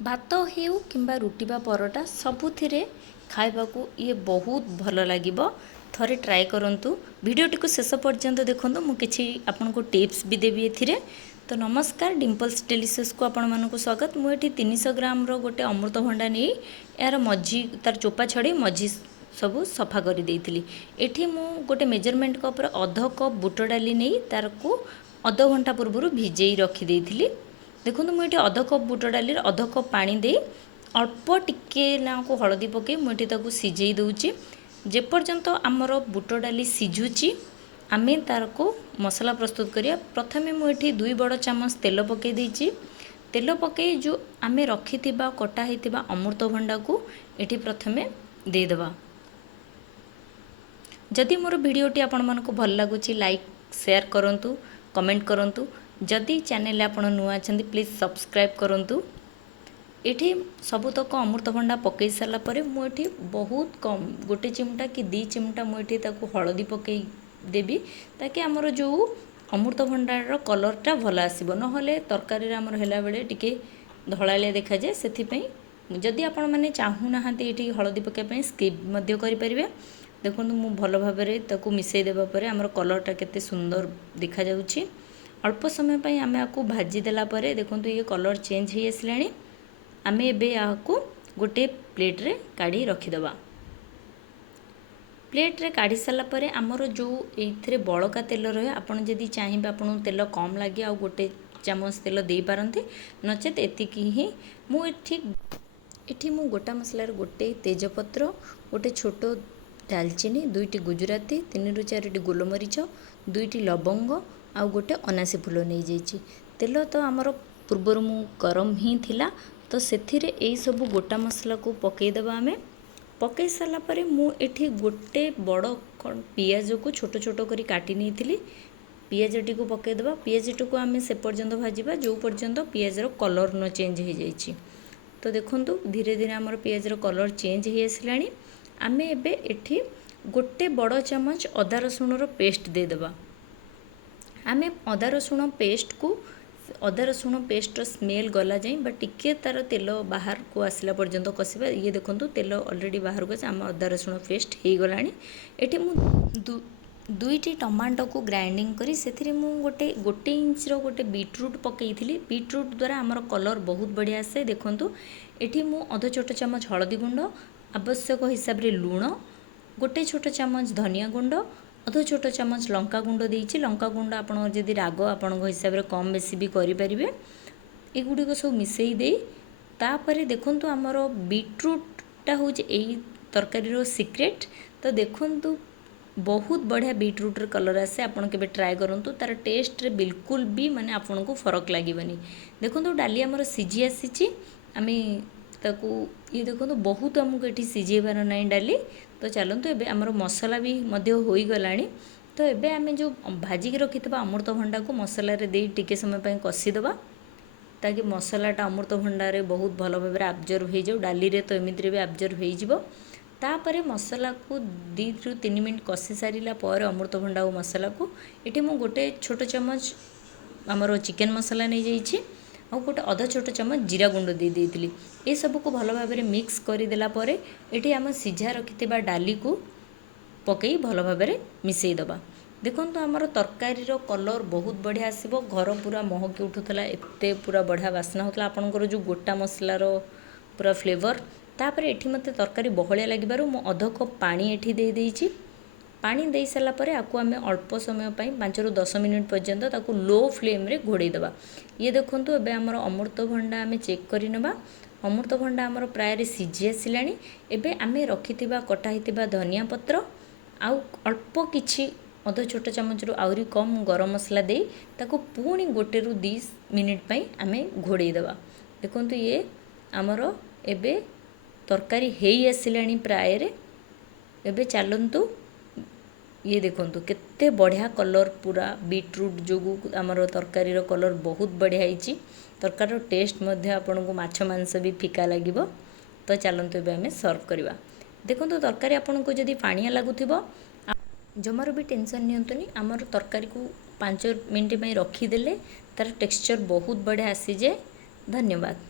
भात हेउ किंबा रुटी बा परोटा सबुथिरे खाइबाकू ये बहुत भल लागिबो। थरे ट्राए करंतु। वीडियोटी को शेष पर्यंत देखंतु। मु किछि आपनको टिप्स भी देबी एथिरे। तो नमस्कार, डिम्पल्स डिलिशियस को आपण मानकु स्वागत। मु एठी 300 ग्राम रो गोटे अमृतभंडा नै यार मझी तार चोपा छड़ी मझी सबू सफा कर देइथिली। एठी मु गोटे मेजरमेंट कप रे अध कप बुट डाली नै तार को अध घंटा पूर्व भिजेई रखी देइथिली। देखो मुझे अध कप बुट डाली अध कप पानी दे अल्प टिके ना को हलदी पके मुझे सिझे दूची। जेपर्यंत आमर बुट डाली सिझुची आमे तार को मसला प्रस्तुत करिया। प्रथमे मुझे 2 बड़ चामच तेल पके देइची। तेल पके जो आमे रखिथिबा कटा हेतिबा अमृतभंडा को एठी प्रथमे देदेबा। जदि मोर वीडियोटी आपण मानको भल लागुची लाइक शेयर करंतु, कमेंट करंतु। जदि चैनल आपण नुआ अछंती प्लीज सब्सक्राइब करंतु। एठी सबुतक अमृतभंडा पकई सारा परे मु एठी बहुत कम गोटे चिमटा कि 2 चिमटा मु एठी ताकू हळदी पकई देबी ताकि हमर जो अमृतभंडार कलरटा भल आसीबो। नहले तरकारी रे हमर हेला बेले टिके धळालिया देखा जाय। सेथि पई जदि आपण माने चाहू नाहांती एठी हळदी पके पई स्किप मध्य करि परिबे। देखंतु मु भल भाबरे ताकू मिसई देबा परे हमर कलरटा केते सुंदर देखा जाउची। अल्प समय पर आम आपको भाजी देला परे देखो ये कलर चेंज हो आसलानी। आम एवं गोटे प्लेट रे काढ़ी रखीदबा। प्लेट रे काढ़ी सारा परे आमर जो ये बड़का तेल रहे आपन जदि चाहिए आपन तेल कम लगे आ गोटे चामच तेल दे पारंते। नचेत एतिकी ही एठी मु गोटा मसला गोटे तेजपत्र, गोटे छोट दालचीनी, 2टी गुजराती, 3 ରୁ 4टी गोलमरीच, 2टी लवंग आ गोटे अनासी फूल नहीं जाइए। तेल तो आमर पूर्वर मु गरम ही थिला तो सेथिरे एई सब गोटा मसला को पकईदेवा। आमे पकई सारा परे मु एठी गोटे बड़ पियाज को छोट छोट करी काटी नहीं थिली। पियाजटी को पकईदेवा। पियाजटी को आमे से पर्यंत भाजिबा जो पर्यंत पियाज रो कलर न चेंज हो जाइए। तो देखंतु धीरे धीरे आमर पियाज रो कलर चेंज हो आसलानी। आमे एबे एठी गोटे बड़ चामच अदा रसुण रो पेस्ट दे देबा। आमे अदा रसुण पेस्ट को अदा रसुण पेस्ट स्मेल गला जाए बट टिके तार तेल बाहर को आसला पर्यंत कषिबा। ये देखंतु तेल ऑलरेडी बाहर को आम अदा रसुण पेस्ट हो गलानी। एठी मु 2टी टमाटो को ग्राइंडिंग करी सेथिरे मु गोटे इंच रो गोटे बीटरूट पकईथिली। बीटरूट द्वारा आमर कलर बहुत बढ़िया आसे। देखंतु एठी मु अध छोट चामच हळदी गुंड, आवश्यक हिसाब रे लूण, गोटे छोट चामच धनिया गुंड, अध छोट चामच लंका गुंड देइछि। लंका गुंड आपण जदि राग आपण हिसाब रे कम बेसी भी करि परिबे। एगुडी को सब मिसई दे तापरे देखंतु हमर बीटरूटटा होचे एई तरकारी रो सीक्रेट। तो देखंतु बहुत बढ़िया बीटरूट रे कलर आसे। आपण केबे ट्राई करंतु तार टेस्ट रे बिल्कुल भी माने आपण को फरक लागिबनी। देखंतु डाली हमर सिझी आसीछि। आमे ताकू ये देखो बहुत आमको ये सिझेबार ना डाली। तो चलतु एबे आमर मसला भी मध्य हो गलानी। तो एबे आमे जो भाजिक रखिथबा अमृतभंडा को मसला रे दे टिके समय पय कषिदेबा ताकि मसलाटा अमृतभंडा रे बहुत भल भाबरे अब्जर्व हो जाऊ। डाली रे तो एमिति रे भी अब्जर्व हो जिवो। तापरे मसला को 2 ରୁ 3 मिनट कषि सारिला पर अमृतभंडा और मसला को एठी मु गोटे छोट चामच आमर चिकेन मसला नहीं जाइछि आ गोटे अध छोट चामच जीरा गुंड दे देइतिली। ए सब को भल भाबरे मिक्स करि देला परे एठी हम सिझा रखिथिबा डाली को पकई भल भाबरे मिसई दबा। देखंतु हमर तरकारी रो कलर बहुत बढ़िया आसीबो। घर पूरा महकी उठुतला, एते पूरा बढ़िया वासना होतला आपनकर जो गोटा मसला रो पूरा फ्लेवर। तापरे एठी मते तरकारी बहलिया लागिबारु मु अध कप पानी एठी दे देइछि। पानी दे सारा परे आकु आमे अल्प समय पई 5 ରୁ 10 मिनिट पर्यंत ताकू लो फ्लेम रे घोड़े दबा। ये देखंतु एबे हमर अमृतभंडा आमे चेक करि नबा। अमृतभंडा हमर प्राय रे सिझी आसिलानी। एबे आमे रखिथिबा कटा हिथिबा धनिया पत्र आउ अल्प किछि अध छोट चामच रु आउरी कम गरम मसला दे ताकू पुणी 1 ରୁ 2 मिनिट पई आमे घोड़े दबा। देखंतु ये हमर एबे तरकारी हेई आसिलानी प्राय रे। एबे चलंतु ये देखंतु केते बढ़िया कलर पूरा बीटरूट जो आमर तरकारी रो कलर बहुत बढ़िया होइछि। तरकारी रो टेस्ट मध्य आपन को माछ मांस भी फिका लागिबो। तो चलंतु एबे हमें सर्व करबा। देखंतु तरकारी आपन को जदी पानिया लागुथिबो जमारो भी टेंशन नियंतुनी। आमर तरकारी को 5 मिनिट में रखी देले तार टेक्सचर बहुत बढ़िया आसी जे। धन्यवाद।